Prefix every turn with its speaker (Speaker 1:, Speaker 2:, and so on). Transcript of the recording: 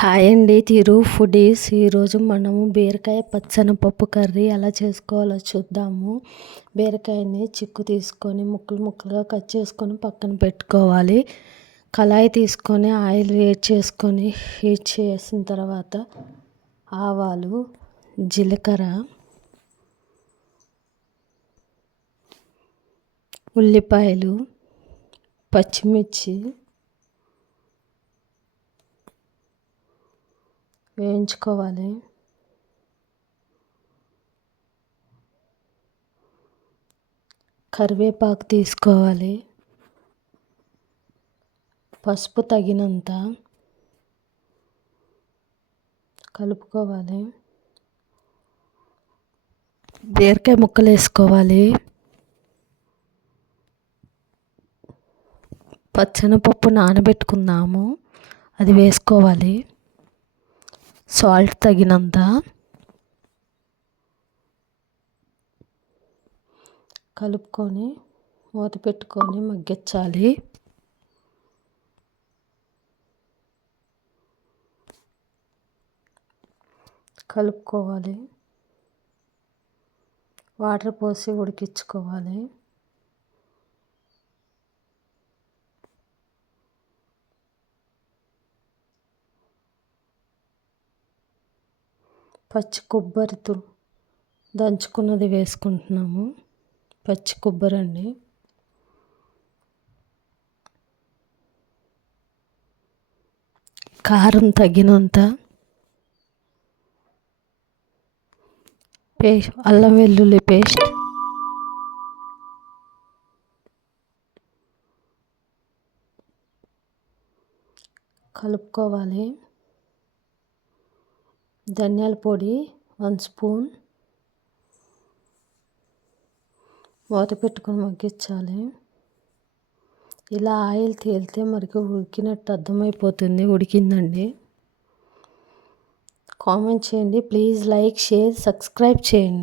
Speaker 1: Hi అండి. Tiru foodies. ఈరోజు మనము బీరకాయ పప్పు కర్రీ ఎలా చేసుకోవాలో చూద్దాము. బీరకాయని చిక్కు తీసుకొని ముక్కలు ముక్కలుగా కట్ చేసుకొని పక్కన పెట్టుకోవాలి. కళాయి తీసుకొని ఆయిల్ వేడి చేసుకొని హీట్ చేసిన తర్వాత ఆవాలు జీలకర్ర ఉల్లిపాయలు పచ్చిమిర్చి వేయించుకోవాలి. కరివేపాకు తీసుకోవాలి. పసుపు తగినంత కలుపుకోవాలి. బీరకాయ ముక్కలు వేసుకోవాలి పచ్చనపప్పు నానబెట్టుకున్నాము. అది వేసుకోవాలి. సాల్ట్ తగినంత. కలుపుకొని మూత పెట్టుకొని మగ్గించాలి కలుపుకోవాలి. వాటర్ పోసి ఉడికించుకోవాలి. పచ్చి కొబ్బరితో దంచుకున్నది వేసుకుంటున్నాము. పచ్చి కొబ్బరి అండి. కారం తగినంత పేస్ట్ అల్లం వెల్లుల్లి పేస్ట్. కలుపుకోవాలి. ధనియాల పొడి వన్ స్పూన్. మూత పెట్టుకొని మగ్గించాలి. ఇలా ఆయిల్ తేలితే మరికి ఉడికినట్టు అర్థమైపోతుంది ఉడికిందండి. కామెంట్ చేయండి. ప్లీజ్ లైక్ షేర్ సబ్స్క్రైబ్ చేయండి.